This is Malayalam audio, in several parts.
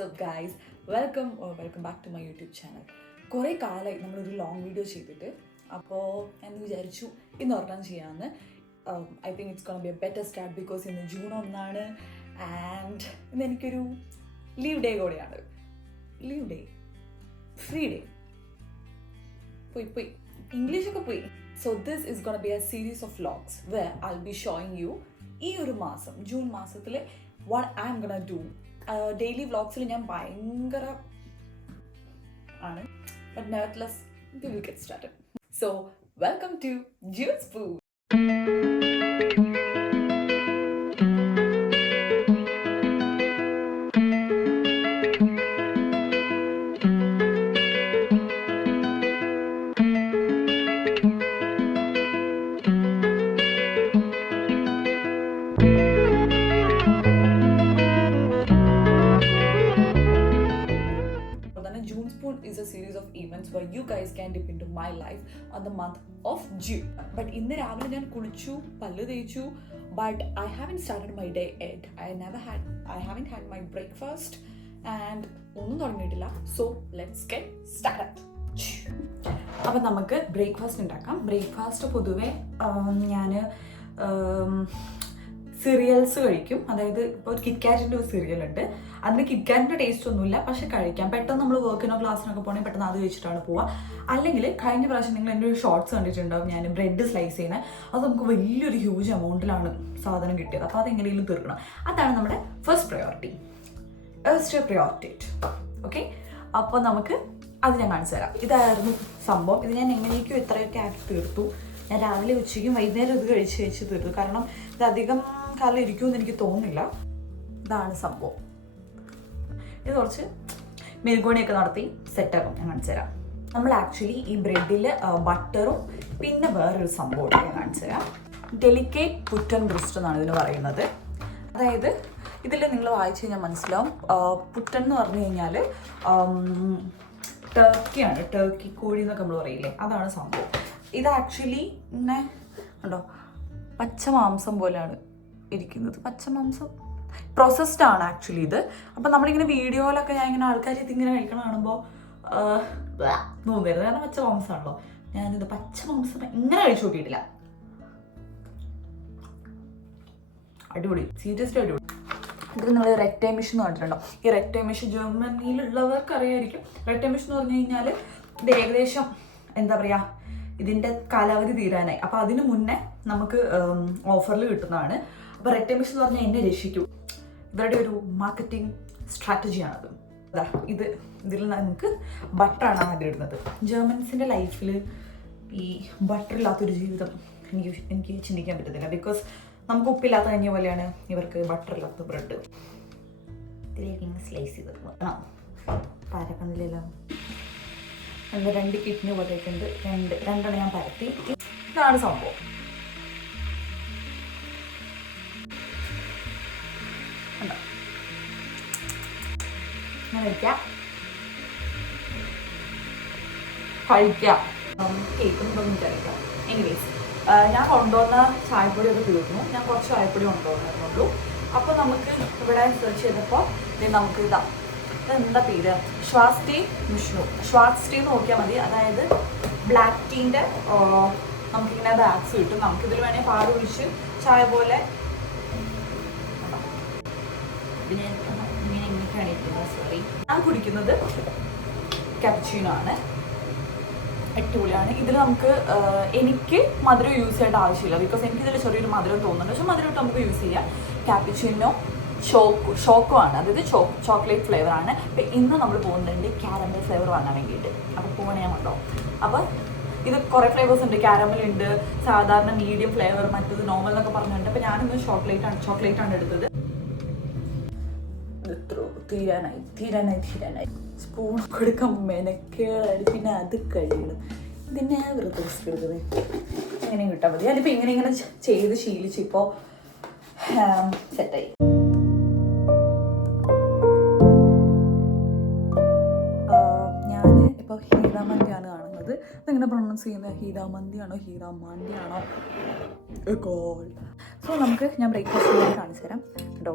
up guys? Welcome back to my YouTube channel. കുറേ കാലമായി നമ്മളൊരു ലോങ് വീഡിയോ ചെയ്തിട്ട് അപ്പോൾ ഞാൻ വിചാരിച്ചു ഇന്ന് ഒരെണ്ണം ചെയ്യാമെന്ന്. I think it's gonna B A better start because ഇന്ന് ജൂൺ 1 ആൻഡ് ഇന്ന് എനിക്കൊരു ലീവ് ഡേ കൂടെയാണ്. ലീവ് ഡേ, ഫ്രീ ഡേ, പോയി ഇംഗ്ലീഷൊക്കെ പോയി. So this is gonna be a series of vlogs where I'll be showing you ഈ ഒരു മാസം ജൂൺ മാസത്തിൽ what I'm gonna do. Daily വ്ളോഗ്സിൽ ഞാൻ ഭയങ്കര ആണ്, but nevertheless we will get started. So welcome to June's Food. Is a series of events where you guys can dip into my life on the month of June. But ഇന്ന് രാവിലെ ഞാൻ കുളിച്ചു, പല്ല് തേച്ചു, but I haven't started my day yet. I haven't had my breakfast and ഒന്നും തുടങ്ങിയിട്ടില്ല. So let's get started. അപ്പം നമുക്ക് ബ്രേക്ക്ഫാസ്റ്റ് ഉണ്ടാക്കാം. ബ്രേക്ക്ഫാസ്റ്റ് പൊതുവെ ഞാൻ സിറിയൽസ് കഴിക്കും. അതായത് ഇപ്പോൾ കിറ്റ്കാറ്റിൻ്റെ ഒരു സിറിയൽ ഉണ്ട്, അതിന് കിറ്റ്കാറ്റിൻ്റെ ടേസ്റ്റ് ഒന്നുമില്ല, പക്ഷെ കഴിക്കാം. പെട്ടെന്ന് നമ്മൾ വർക്കിനോ ക്ലാസ്സിനൊക്കെ പോകണമെങ്കിൽ പെട്ടെന്ന് അത് കഴിച്ചിട്ടാണ് പോവുക. അല്ലെങ്കിൽ കഴിഞ്ഞ പ്രാവശ്യം നിങ്ങൾ എൻ്റെ ഒരു ഷോർട്സ് കണ്ടിട്ടുണ്ടാവും, ഞാൻ ബ്രെഡ് സ്ലൈസ് ചെയ്യുന്നത്. അത് നമുക്ക് വലിയൊരു ഹ്യൂജ് എമൗണ്ടിലാണ് സാധനം കിട്ടിയത്. അപ്പോൾ അതെങ്ങനെയും തീർക്കണം. അതാണ് നമ്മുടെ ഫസ്റ്റ് പ്രയോറിറ്റി, ഓക്കെ. അപ്പോൾ നമുക്ക് അത് ഞാൻ കാണിച്ചു തരാം. ഇതായിരുന്നു സംഭവം. ഇത് ഞാൻ എങ്ങനെയൊക്കെയോ ഇത്രയൊക്കെ ആക്കി തീർത്തു. ഞാൻ രാവിലെ ഉച്ചയ്ക്കും വൈകുന്നേരം ഇത് കഴിച്ച് തീർത്തു. കാരണം ഇത് അധികം കാലം ഇരിക്കുമെന്ന് എനിക്ക് തോന്നുന്നില്ല. ഇതാണ് സംഭവം. ഇത് കുറച്ച് മെഴുകുവണിയൊക്കെ നടത്തി സെറ്റാക്കും. ഞാൻ കാണിച്ചു തരാം. നമ്മൾ ആക്ച്വലി ഈ ബ്രെഡിൽ ബട്ടറും പിന്നെ വേറൊരു സംഭവം ഞാൻ കാണിച്ചു തരാം. ഡെലിക്കേറ്റ് പുട്ടൻ ബ്രിസ്റ്റ് എന്നാണ് ഇതിന് പറയുന്നത്. അതായത് ഇതിൽ നിങ്ങൾ വായിച്ചു കഴിഞ്ഞാൽ മനസ്സിലാവും. പുട്ടൻ എന്ന് പറഞ്ഞു കഴിഞ്ഞാൽ ടർക്കിയാണ്, ടർക്കി കോഴി എന്നൊക്കെ നമ്മൾ പറയില്ലേ, അതാണ് സംഭവം. ഇത് ആക്ച്വലി ഇങ്ങനെ ഉണ്ടോ, പച്ച മാംസം പോലെയാണ് ഇരിക്കുന്നത്. പച്ചമാംസം പ്രോസസ്ഡ് ആണ് ആക്ച്വലി ഇത്. അപ്പം നമ്മളിങ്ങനെ വീഡിയോയിലൊക്കെ ഞാൻ ഇങ്ങനെ ആൾക്കാർ ഇതിങ്ങനെ കഴിക്കണം കാണുമ്പോൾ തോന്നരുത്, കാരണം പച്ച മാംസമാണല്ലോ. ഞാനിത് പച്ച മാംസം ഇങ്ങനെ കഴിച്ചു നോക്കിയിട്ടില്ല. അടിപൊളി, സീരിയസ്ലി അടിപൊളി. ഇതിൽ നിങ്ങൾ റെക്ടൈമിഷ് എന്ന് പറഞ്ഞിട്ടുണ്ടോ? ഈ റെക്ടൈമിഷ് ജർമ്മനിയിലുള്ളവർക്ക് അറിയായിരിക്കും. റെക്ടൈമിഷ് എന്ന് പറഞ്ഞു കഴിഞ്ഞാൽ ഇത് ഏകദേശം എന്താ പറയുക, ഇതിൻ്റെ കാലാവധി തീരാനായി. അപ്പോൾ അതിന് മുന്നേ നമുക്ക് ഓഫറിൽ കിട്ടുന്നതാണ്. അപ്പോൾ റെക്ടൈമിഷ് എന്ന് പറഞ്ഞാൽ എന്നെ രക്ഷിക്കും. ഇവരുടെ ഒരു മാർക്കറ്റിംഗ് സ്ട്രാറ്റജിയാണത്. അതാ ഇതിൽ നമുക്ക് ബട്ടറാണ് ആദ്യം ഇടുന്നത്. ജർമ്മൻസിൻ്റെ ലൈഫിൽ ഈ ബട്ടറില്ലാത്തൊരു ജീവിതം എനിക്ക് ചിന്തിക്കാൻ പറ്റത്തില്ല. ബിക്കോസ് നമുക്ക് ഉപ്പില്ലാത്ത കഞ്ഞിയ പോലെയാണ് ഇവർക്ക് ബട്ടറില്ലാത്ത ബ്രെഡ്. ഇതിലേക്ക് ഇങ്ങനെ സ്ലൈസ് ചെയ്ത് പരക്കുന്നില്ലല്ലോ. എന്താ 2 കിഡ്നി പോലെയൊക്കെ ഉണ്ട്. രണ്ടെണ്ണം ഞാൻ പരത്തി. ഇതാണ് സംഭവം. അങ്ങനെ കഴിക്കാം. കേക്കൊന്നും കഴിക്കാം. എനിവേസ്, ഞാൻ കൊണ്ടുവന്ന ചായപ്പൊടിയൊക്കെ തീർന്നു. ഞാൻ കുറച്ച് ചായപ്പൊടി കൊണ്ടുവന്നിരുന്നുള്ളൂ. അപ്പോൾ നമുക്ക് ഇവിടെ സെർച്ച് ചെയ്തപ്പോൾ നമുക്ക് എന്താ പേര്, ഷ്വാർട്സ് ടീ നോക്കിയാൽ മതി. അതായത് ബ്ലാക്ക് ടീൻ്റെ നമുക്കിങ്ങനെ ബാഗ്സ് കിട്ടും. നമുക്കിതിൽ വേണമെങ്കിൽ പാൽ ഒഴിച്ച് ചായ പോലെ ഇങ്ങനെയൊക്കെയാണ് ഇരിക്കുന്നത്. സോറി, ഞാൻ കുടിക്കുന്നത് ക്യാപ്പുച്ചിനോ ആണ്. അടിപൊളിയാണ്. ഇതിൽ നമുക്ക് എനിക്ക് മധുരം യൂസ് ചെയ്യേണ്ട ആവശ്യമില്ല. ബിക്കോസ് എനിക്കിതിൽ ചെറിയൊരു മധുരം തോന്നുന്നുണ്ട്, പക്ഷെ മധുരം ഇട്ട് നമുക്ക് യൂസ് ചെയ്യാം. ക്യാപ്പുച്ചിനോ ഷോക്കോ ആണ്, അതായത് ചോക്ലേറ്റ് ഫ്ലേവർ ആണ്. അപ്പം ഇന്ന് നമ്മൾ പോകുന്നുണ്ട് ക്യാരമൽ ഫ്ലേവർ വാങ്ങാൻ വേണ്ടിയിട്ട്. അപ്പോൾ പോകണേ ഞാൻ കൊണ്ടോ. അപ്പോൾ ഇത് കുറേ ഫ്ലേവേഴ്സ് ഉണ്ട്. ക്യാരമൽ ഉണ്ട്, സാധാരണ മീഡിയം ഫ്ലേവർ, മറ്റത് നോർമൽ എന്നൊക്കെ പറഞ്ഞിട്ടുണ്ട്. അപ്പോൾ ഞാനിന്ന് ചോക്ലേറ്റ് ആണ് എടുത്തത്. തീരാനായി സ്പൂൺ കൊടുക്കാൻ മെനക്കേടായി. പിന്നെ അത് കഴിയണം. ഇതിനെ വെറുതെ റിസ്ക് എടുക്കുന്നത് എങ്ങനെ കിട്ടാൻ മതി. അതിപ്പോൾ ഇങ്ങനെ ചെയ്ത് ശീലിച്ച് ഇപ്പോൾ സെറ്റായി. ഹീരാമന്തിയാണ് കാണുന്നത്. അതെങ്ങനെ പ്രൊണൗൺസ് ചെയ്യുന്നത്? ഹീരാമന്തിയാണോ ഹീരാമാന്തിയാണോ? സോ നമുക്ക് ഞാൻ ബ്രേക്ക്ഫാസ്റ്റ് കാണിച്ചു തരാം കേട്ടോ.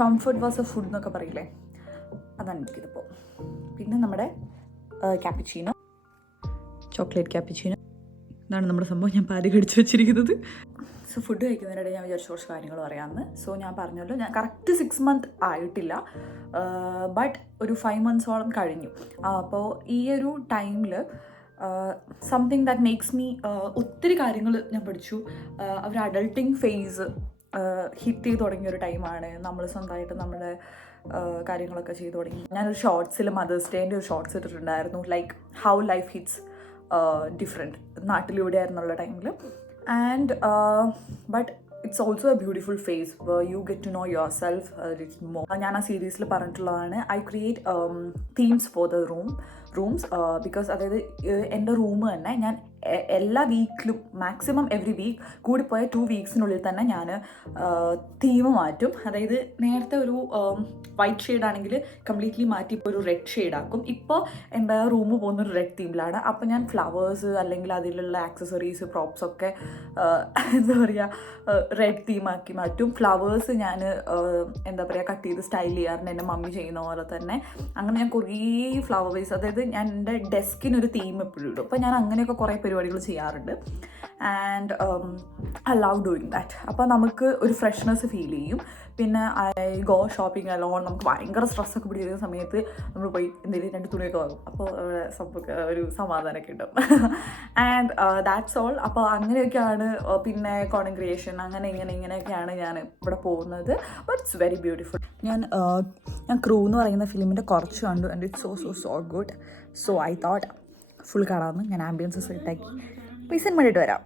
കംഫർട്ട് വാസ് എ ഫുഡ് എന്നൊക്കെ പറയില്ലേ, അതാണ് എനിക്കിതിപ്പോൾ. പിന്നെ നമ്മുടെ ക്യാപ്പിച്ചീനോ, ചോക്ലേറ്റ് ക്യാപ്പിച്ചീനോ, ഇതാണ് നമ്മുടെ സംഭവം. ഞാൻ പാതി കടിച്ചു വെച്ചിരിക്കുന്നത്. സോ ഫുഡ് കഴിക്കുന്നതിനിടെ ഞാൻ വിചാരിച്ചു കുറച്ച് കാര്യങ്ങൾ പറയാമെന്ന്. സോ ഞാൻ പറഞ്ഞല്ലോ, ഞാൻ കറക്റ്റ് 6 months ആയിട്ടില്ല, ബട്ട് ഒരു 5 monthsോളം കഴിഞ്ഞു. അപ്പോൾ ഈ ഒരു ടൈമിൽ സംതിങ് ദാറ്റ് മേക്സ് മീ, ഒത്തിരി കാര്യങ്ങൾ ഞാൻ പഠിച്ചു. ഒരു അഡൾട്ടിങ് ഫേസ് ഹിറ്റ് ചെയ്ത് തുടങ്ങിയൊരു ടൈമാണ്. നമ്മൾ സ്വന്തമായിട്ട് നമ്മുടെ കാര്യങ്ങളൊക്കെ ചെയ്തു തുടങ്ങി. ഞാനൊരു ഷോർട്സിൽ മദേഴ്സ് ഡേൻ്റെ ഒരു ഷോർട്സ് ഇട്ടിട്ടുണ്ടായിരുന്നു, like how life hits different, നാട്ടിലൂടെ ആയിരുന്നുള്ള ടൈമിൽ. And but it's also a beautiful phase you get to know yourself little more. ഞാൻ ആ സീരീസിൽ പറഞ്ഞിട്ടുള്ളതാണ്, I create themes for the rooms because അതായത് എൻ്റെ റൂം തന്നെ ഞാൻ എല്ലാ വീക്കിലും മാക്സിമം എവറി വീക്ക് കൂടിപ്പോയ 2 weeksനുള്ളിൽ തന്നെ ഞാൻ തീം മാറ്റും. അതായത് നേരത്തെ ഒരു വൈറ്റ് ഷെയ്ഡാണെങ്കിൽ കംപ്ലീറ്റ്ലി മാറ്റി ഇപ്പോൾ ഒരു റെഡ് ഷെയ്ഡാക്കും. ഇപ്പോൾ എൻ്റെ റൂം പോകുന്നൊരു റെഡ് തീമിലാണ്. അപ്പോൾ ഞാൻ ഫ്ലവേഴ്സ് അല്ലെങ്കിൽ അതിലുള്ള ആക്സസറീസ് പ്രോപ്സൊക്കെ എന്താ പറയുക റെഡ് തീമാക്കി മാറ്റും. ഫ്ലവേഴ്സ് ഞാൻ എന്താ പറയുക കട്ട് ചെയ്ത് സ്റ്റൈൽ ചെയ്യാറുണ്ട്, എൻ്റെ മമ്മി ചെയ്യുന്ന പോലെ തന്നെ. അങ്ങനെ ഞാൻ കുറേ ഫ്ലവർ വേസ്, അതായത് ഞാൻ എൻ്റെ ഡെസ്കിനൊരു തീം എപ്പോഴും ഇടും. അപ്പോൾ ഞാൻ അങ്ങനെയൊക്കെ കുറേ പരിപാടികൾ ചെയ്യാറുണ്ട്. And I love doing that. അപ്പോൾ നമുക്ക് ഒരു ഫ്രഷ്നെസ് ഫീൽ ചെയ്യും. പിന്നെ ഐ ഗോ ഷോപ്പിംഗ് അലോൺ. നമുക്ക് ഭയങ്കര സ്ട്രെസ്സൊക്കെ പിടിക്കുന്ന സമയത്ത് നമ്മൾ പോയി എന്തെങ്കിലും 2 തുണിയൊക്കെ വാങ്ങും. അപ്പോൾ ഒരു സമാധാനമൊക്കെ ഉണ്ടാവും. And that's all. അപ്പോൾ അങ്ങനെയൊക്കെയാണ്. പിന്നെ കോണ്ടന്റ് ക്രിയേഷൻ അങ്ങനെ ഇങ്ങനെയൊക്കെയാണ് ഞാൻ ഇവിടെ പോകുന്നത്. But it's very beautiful. ഞാൻ ക്രൂ എന്ന് പറയുന്ന ഫിലിമിൻ്റെ കുറച്ച് കണ്ടു, and it's so good. So I thought full കാണാമെന്ന് ഞാൻ ആംബിയൻസ് സെറ്റാക്കി അപ്പോൾ ഈ സിനിമ ഇട്ട് വരാം.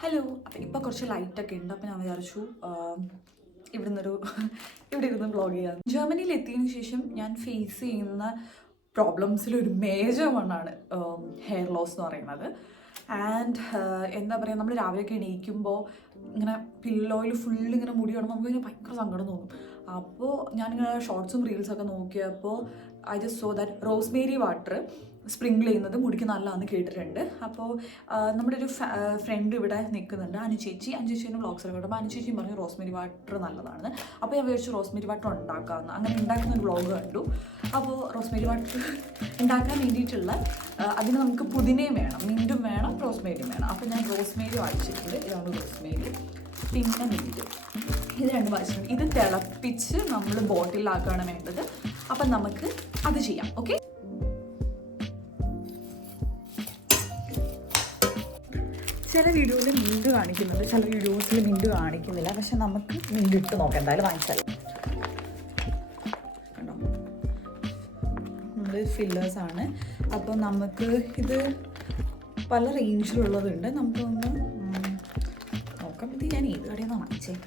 ഹലോ, അപ്പോൾ ഇപ്പോൾ കുറച്ച് ലൈറ്റൊക്കെ ഉണ്ട്. അപ്പോൾ ഞാൻ വിചാരിച്ചു ഇവിടെ ഇരുന്ന് വ്ളോഗ് ചെയ്യാം. ജർമ്മനിയിൽ എത്തിയതിന് ശേഷം ഞാൻ ഫേസ് ചെയ്യുന്ന പ്രോബ്ലംസിലൊരു മേജർ വണ്ണാണ് ഹെയർ ലോസ് എന്ന് പറയുന്നത്. ആൻഡ് എന്താ പറയുക, നമ്മൾ രാവിലെയൊക്കെ എണീക്കുമ്പോൾ ഇങ്ങനെ പില്ലോയിൽ ഫുള്ളിങ്ങനെ മുടി കാണുമ്പോൾ നമുക്കിങ്ങനെ ഭയങ്കര സങ്കടം തോന്നും. അപ്പോൾ ഞാനിങ്ങനെ ഷോർട്സും റീൽസൊക്കെ നോക്കിയപ്പോൾ I just so that Rosemary water sprinkle ചെയ്യുന്നത് മുടിക്ക് നല്ലതാണെന്ന് കേട്ടിട്ടുണ്ട്. അപ്പോൾ നമ്മുടെ ഒരു ഫ്രണ്ട് ഇവിടെ നിൽക്കുന്നുണ്ട്, അനുചേച്ചിൻ്റെ വ്ളോഗ്സിൽ കേട്ടു. അപ്പോൾ അനുചേച്ചിയും പറഞ്ഞു റോസ്മേരി വാട്ടർ നല്ലതാണ്. അപ്പോൾ ഞാൻ വിചാരിച്ചു റോസ്മേരി വാട്ടർ ഉണ്ടാക്കാമെന്ന്. അങ്ങനെ ഉണ്ടാക്കുന്ന ഒരു വ്ളോഗ് കണ്ടു. അപ്പോൾ റോസ്മേരി വാട്ടർ ഉണ്ടാക്കാൻ വേണ്ടിയിട്ടുള്ള അതിന് നമുക്ക് പുതിനയും വേണം, മിൻറ്റും വേണം, റോസ്മേരിയും വേണം. അപ്പോൾ ഞാൻ റോസ്മേരി വായിച്ചിട്ടുണ്ട്. ഇതാണ് റോസ്മേരി, പിന്നെ മിൻറ്റ്, ഇത് 2 വായിച്ചിട്ടുണ്ട്. ഇത് തിളപ്പിച്ച് നമ്മൾ ബോട്ടിലാക്കുകയാണ് വേണ്ടത്. അപ്പം നമുക്ക് അത് ചെയ്യാം. ഓക്കെ, ചില വീഡിയോയിൽ മിൻറ്റ് കാണിക്കുന്നുണ്ട്, ചില വീഡിയോസിൽ മിൻറ്റ് കാണിക്കുന്നില്ല. പക്ഷെ നമുക്ക് മിൻറ്റ് ഇട്ട് നോക്കാം, എന്തായാലും വാങ്ങിച്ചാൽ. കണ്ടോ, നമ്മുടെ ഫില്ലേഴ്സാണ്. അപ്പോൾ നമുക്ക് ഇത് പല റേഞ്ചിലുള്ളതുണ്ട്. നമുക്കൊന്ന് നോക്കാം. ഇത് ഞാൻ ഏത് കടയിൽ നിന്നാണ് വാങ്ങിച്ചത്.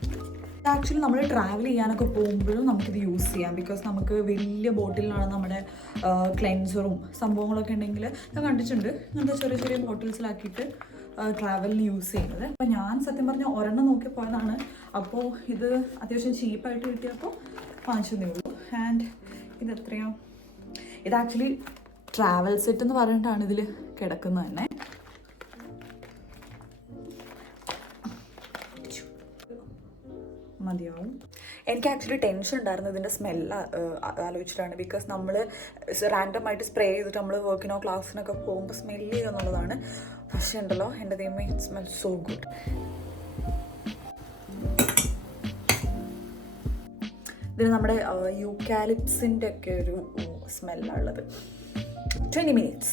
ആക്ച്വലി നമ്മൾ ട്രാവൽ ചെയ്യാനൊക്കെ പോകുമ്പോഴും നമുക്കിത് യൂസ് ചെയ്യാം. ബിക്കോസ് നമുക്ക് വലിയ ബോട്ടിലാണ് നമ്മുടെ ക്ലെൻസറും സംഭവങ്ങളൊക്കെ ഉണ്ടെങ്കിൽ ഞാൻ കണ്ടിട്ടുണ്ട്, അങ്ങനത്തെ ചെറിയ ബോട്ടിൽസിലാക്കിയിട്ട് ട്രാവലിന് യൂസ് ചെയ്യുന്നത്. അപ്പോൾ ഞാൻ സത്യം പറഞ്ഞാൽ ഒരെണ്ണം നോക്കി പോയതാണ്. അപ്പോൾ ഇത് അത്യാവശ്യം ചീപ്പായിട്ട് കിട്ടിയപ്പോൾ വാങ്ങിച്ചതേ ഉള്ളൂ. ആൻഡ് ഇത് എത്രയാണ്? ഇത് ആക്ച്വലി ട്രാവൽ സെറ്റ് എന്ന് പറഞ്ഞിട്ടാണ് ഇതിൽ കിടക്കുന്നത് തന്നെ. മതിയാവും. എനിക്ക് ആക്ച്വലി ടെൻഷൻ ഉണ്ടായിരുന്നു ഇതിൻ്റെ സ്മെല്ല് ആലോചിച്ചിട്ടാണ്. ബിക്കോസ് നമ്മൾ റാൻഡമായിട്ട് സ്പ്രേ ചെയ്തിട്ട് നമ്മൾ വർക്കിനോ ക്ലാസ്സിനൊക്കെ പോകുമ്പോൾ സ്മെല്ല് ചെയ്യുക എന്നുള്ളതാണ്. പക്ഷേ ഉണ്ടല്ലോ, എൻ്റെ ദൈവമേ, ഇറ്റ് സ്മെൽ സോ ഗുഡ്. ഇതിന് നമ്മുടെ യൂക്കാലിപ്സിൻ്റെ ഒക്കെ ഒരു സ്മെല്ലുള്ളത്. 20 minutes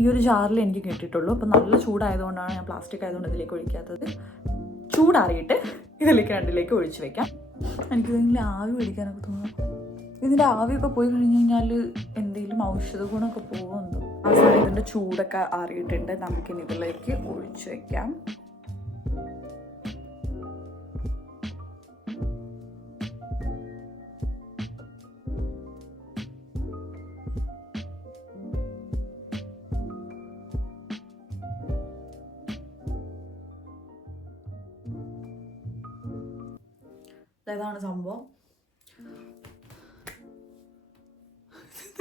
ഈ ഒരു ജാറിൽ എനിക്ക് കിട്ടിയിട്ടുള്ളൂ. അപ്പോൾ നല്ല ചൂടായതുകൊണ്ടാണ് ഞാൻ പ്ലാസ്റ്റിക് ആയതുകൊണ്ട് ഇതിലേക്ക് ഒഴിക്കാത്തത്. ചൂടാറിയിട്ട് ഇതിലേക്ക് 2 ഒഴിച്ച് വെക്കാം. എനിക്കിതിൻ്റെ ആവി പിടിക്കാനൊക്കെ തോന്നുന്നു. ഇതിൻ്റെ ആവിയൊക്കെ പോയി കഴിഞ്ഞ് കഴിഞ്ഞാൽ എന്തെങ്കിലും ഔഷധ ഗുണമൊക്കെ പോകുന്നുണ്ടോ? ആ സമയം ഇതിൻ്റെ ചൂടൊക്കെ ആറിയിട്ടുണ്ട്. നമുക്കിനി ഇതിലേക്ക് ഒഴിച്ച് വയ്ക്കാം. ഇതാണ് സംഭവം.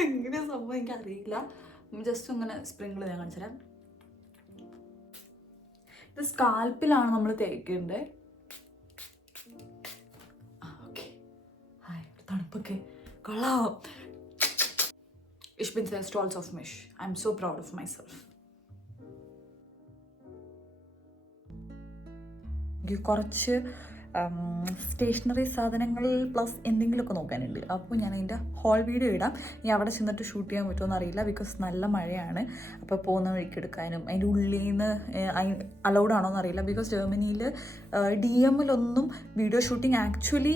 എങ്ങനെയാ സംഭവം എനിക്കറിയില്ല. ജസ്റ്റ് ഇങ്ങനെ സ്പ്രിങ്കിൾ ഞാൻ കാണിച്ചു തരാം. ഇത് സ്കാൽപ്പിലാണ് നമ്മൾ തേക്കേണ്ടത്. Okay, Okay, kollaam. Ich bin sehr stolz auf mich. I'm so proud of myself. കുറച്ച് സ്റ്റേഷനറി സാധനങ്ങൾ പ്ലസ് എന്തെങ്കിലുമൊക്കെ നോക്കാനുണ്ട്. അപ്പോൾ ഞാൻ അതിൻ്റെ ഹോൾ വീഡിയോ ഇടാം. ഇനി അവിടെ ചെന്നിട്ട് ഷൂട്ട് ചെയ്യാൻ പറ്റുമോ എന്നറിയില്ല, ബിക്കോസ് നല്ല മഴയാണ്. അപ്പോൾ പോകുന്ന വഴിക്ക് എടുക്കാനും അതിൻ്റെ ഉള്ളിൽ നിന്ന് അലൗഡ് ആണോ എന്നറിയില്ല. ബിക്കോസ് ജർമ്മനിയിൽ DM-ലൊന്നും വീഡിയോ ഷൂട്ടിംഗ് ആക്ച്വലി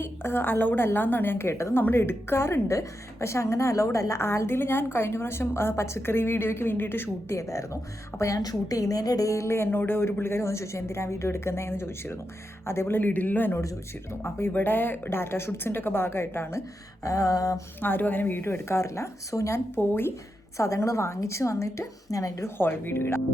അലൗഡ് അല്ല എന്നാണ് ഞാൻ കേട്ടത്. നമ്മൾ എടുക്കാറുണ്ട്, പക്ഷെ അങ്ങനെ അലൗഡ് അല്ല. ആൽഡിയിൽ ഞാൻ കഴിഞ്ഞ പ്രാവശ്യം പച്ചക്കറി വീഡിയോയ്ക്ക് വേണ്ടിയിട്ട് ഷൂട്ട് ചെയ്തായിരുന്നു. അപ്പോൾ ഞാൻ ഷൂട്ട് ചെയ്യുന്നതിൻ്റെ ഇടയിൽ എന്നോട് ഒരു പുള്ളിക്കാരി ഒന്ന് ചോദിച്ചു എന്തിനാണ് വീഡിയോ എടുക്കുന്നതെന്ന് ചോദിച്ചിരുന്നു. അതേപോലെ ലിഡിലും എന്നോട് ചോദിച്ചിരുന്നു. അപ്പോൾ ഇവിടെ ഡാറ്റ ഷൂട്ട്സിൻ്റെ ഒക്കെ ഭാഗമായിട്ടാണ് ആരും അങ്ങനെ വീഡിയോ എടുക്കാറില്ല. സോ ഞാൻ പോയി സാധനങ്ങൾ വാങ്ങിച്ച് വന്നിട്ട് ഞാൻ അതിൻ്റെ ഒരു ഹോൾ വീഡിയോ ഇടാം.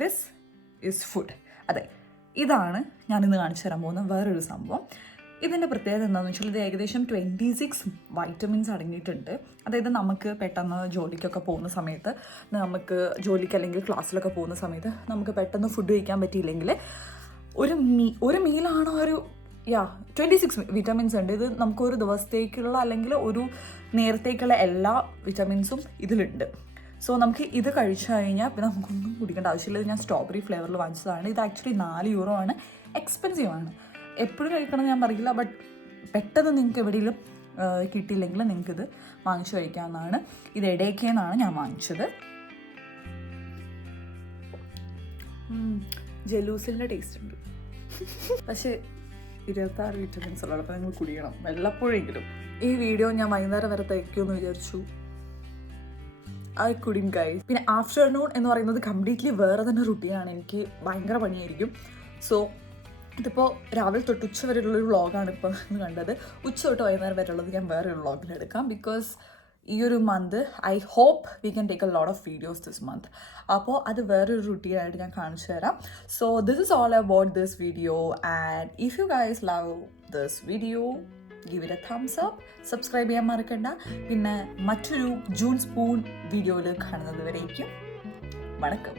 This is food. അതെ, ഇതാണ് ഞാനിന്ന് കാണിച്ചു തരാൻ പോകുന്ന വേറൊരു സംഭവം. ഇതിൻ്റെ പ്രത്യേകത എന്താണെന്ന് വെച്ചാൽ ഇത് ഏകദേശം 26 വൈറ്റമിൻസ് അടങ്ങിയിട്ടുണ്ട്. അതായത് നമുക്ക് പെട്ടെന്ന് ജോലിക്കൊക്കെ പോകുന്ന സമയത്ത്, നമുക്ക് ജോലിക്ക് അല്ലെങ്കിൽ ക്ലാസ്സിലൊക്കെ പോകുന്ന സമയത്ത് നമുക്ക് പെട്ടെന്ന് ഫുഡ് കഴിക്കാൻ പറ്റിയില്ലെങ്കിൽ ഒരു മീലാണോ 26 വിറ്റമിൻസ് ഉണ്ട്. ഇത് നമുക്കൊരു ദിവസത്തേക്കുള്ള അല്ലെങ്കിൽ ഒരു നേരത്തേക്കുള്ള എല്ലാ വിറ്റമിൻസും ഇതിലുണ്ട്. സോ നമുക്ക് ഇത് കഴിച്ചു കഴിഞ്ഞാൽ പിന്നെ നമുക്കൊന്നും കുടിക്കേണ്ട ആവശ്യമില്ല. ഇത് ഞാൻ സ്ട്രോബെറി ഫ്ലേവറിൽ വാങ്ങിച്ചതാണ്. ഇത് ആക്ച്വലി 4 യൂറോ ആണ്. എക്സ്പെൻസീവ് ആണ്. എപ്പോഴും കഴിക്കണം ഞാൻ പറയില്ല, ബട്ട് പെട്ടെന്ന് നിങ്ങൾക്ക് എവിടെയെങ്കിലും കിട്ടിയില്ലെങ്കിൽ നിങ്ങൾക്കിത് വാങ്ങിച്ചു കഴിക്കാവുന്നതാണ്. ഇത് എടേക്കേന്നാണ് ഞാൻ വാങ്ങിച്ചത്. ജലൂസിൻ്റെ ടേസ്റ്റ് ഉണ്ട്, പക്ഷേ 26 വിറ്റമിൻസ് ഉള്ളത്. അപ്പോൾ നിങ്ങൾ കുടിക്കണം വല്ലപ്പോഴെങ്കിലും. ഈ വീഡിയോ ഞാൻ വൈകുന്നേരം വരെ തയ്ക്കുമെന്ന് വിചാരിച്ചു. I couldn't guys. പിന്നെ ആഫ്റ്റർനൂൺ എന്ന് പറയുന്നത് കംപ്ലീറ്റ്ലി വേറെ തന്നെ റുട്ടീനാണ്. എനിക്ക് ഭയങ്കര പണിയായിരിക്കും. സോ ഇതിപ്പോൾ രാവിലെ തൊട്ട് ഉച്ച വരെയുള്ളൊരു വ്ളോഗാണ് ഇപ്പോൾ കണ്ടത്. ഉച്ച തൊട്ട് വൈകുന്നേരം വരെയുള്ളത് ഞാൻ വേറൊരു വ്ളോഗിലെടുക്കാം. ബിക്കോസ് ഈ ഒരു month I hope we can take a lot of videos this month. അപ്പോൾ അത് വേറൊരു റുട്ടീനായിട്ട് ഞാൻ കാണിച്ചു തരാം. So this is all about this video. And if you guys love this video, give it a thumbs up, subscribe ചെയ്യാൻ മറക്കണ്ട. പിന്നെ മറ്റൊരു ജൂൺ സ്പൂൺ വീഡിയോയിൽ കാണുന്നത് വരേക്കും വണക്കം.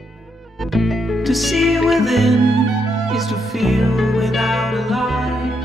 To see within is to feel without a lie.